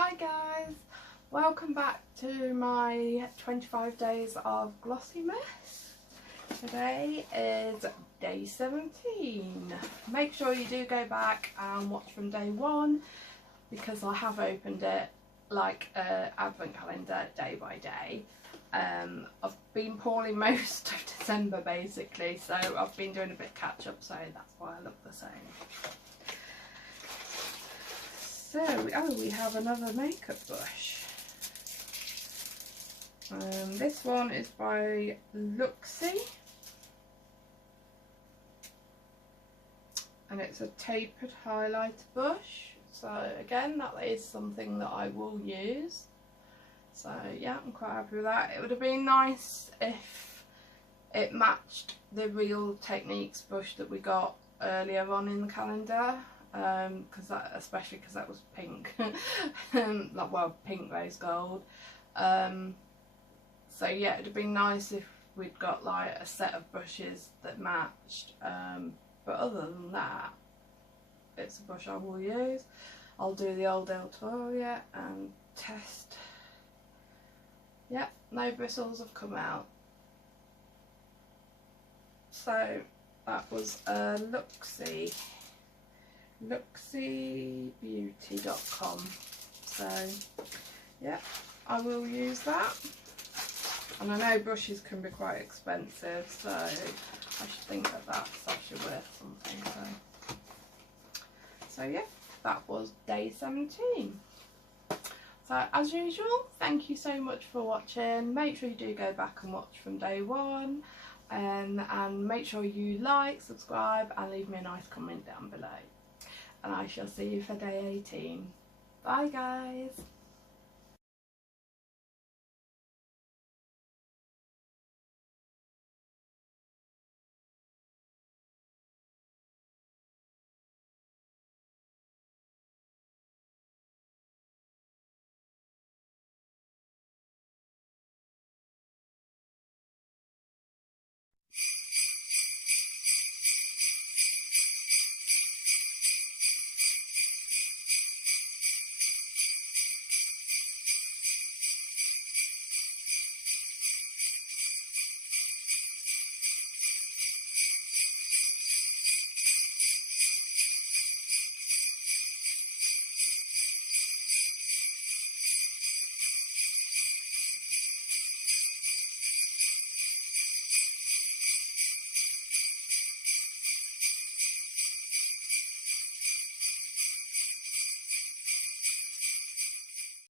Hi guys, welcome back to my 25 days of GlossyMas. Today is day 17. Make sure you do go back and watch from day 1 because I have opened it like an advent calendar day by day. I've been poorly most of December basically, so I've been doing a bit catch up, so that's why I look the same. So, we have another makeup brush. This one is by Luxy. And it's a tapered highlighter brush. So again, that is something that I will use. So yeah, I'm quite happy with that. It would have been nice if it matched the Real Techniques brush that we got earlier on in the calendar. Especially because that was pink, pink rose gold. So yeah, it'd have been nice if we'd got like a set of brushes that matched. But other than that, it's a brush I will use. I'll do the old Eltoria and test. Yep, no bristles have come out. So that was a LuxyBeauty.com. So yeah, I will use that. And I know brushes can be quite expensive, so I should think that that's actually worth something. So yeah, that was day 17. So as usual, thank you so much for watching. Make sure you do go back and watch from day 1. And make sure you like, subscribe and leave me a nice comment down below. And I shall see you for day 18. Bye guys.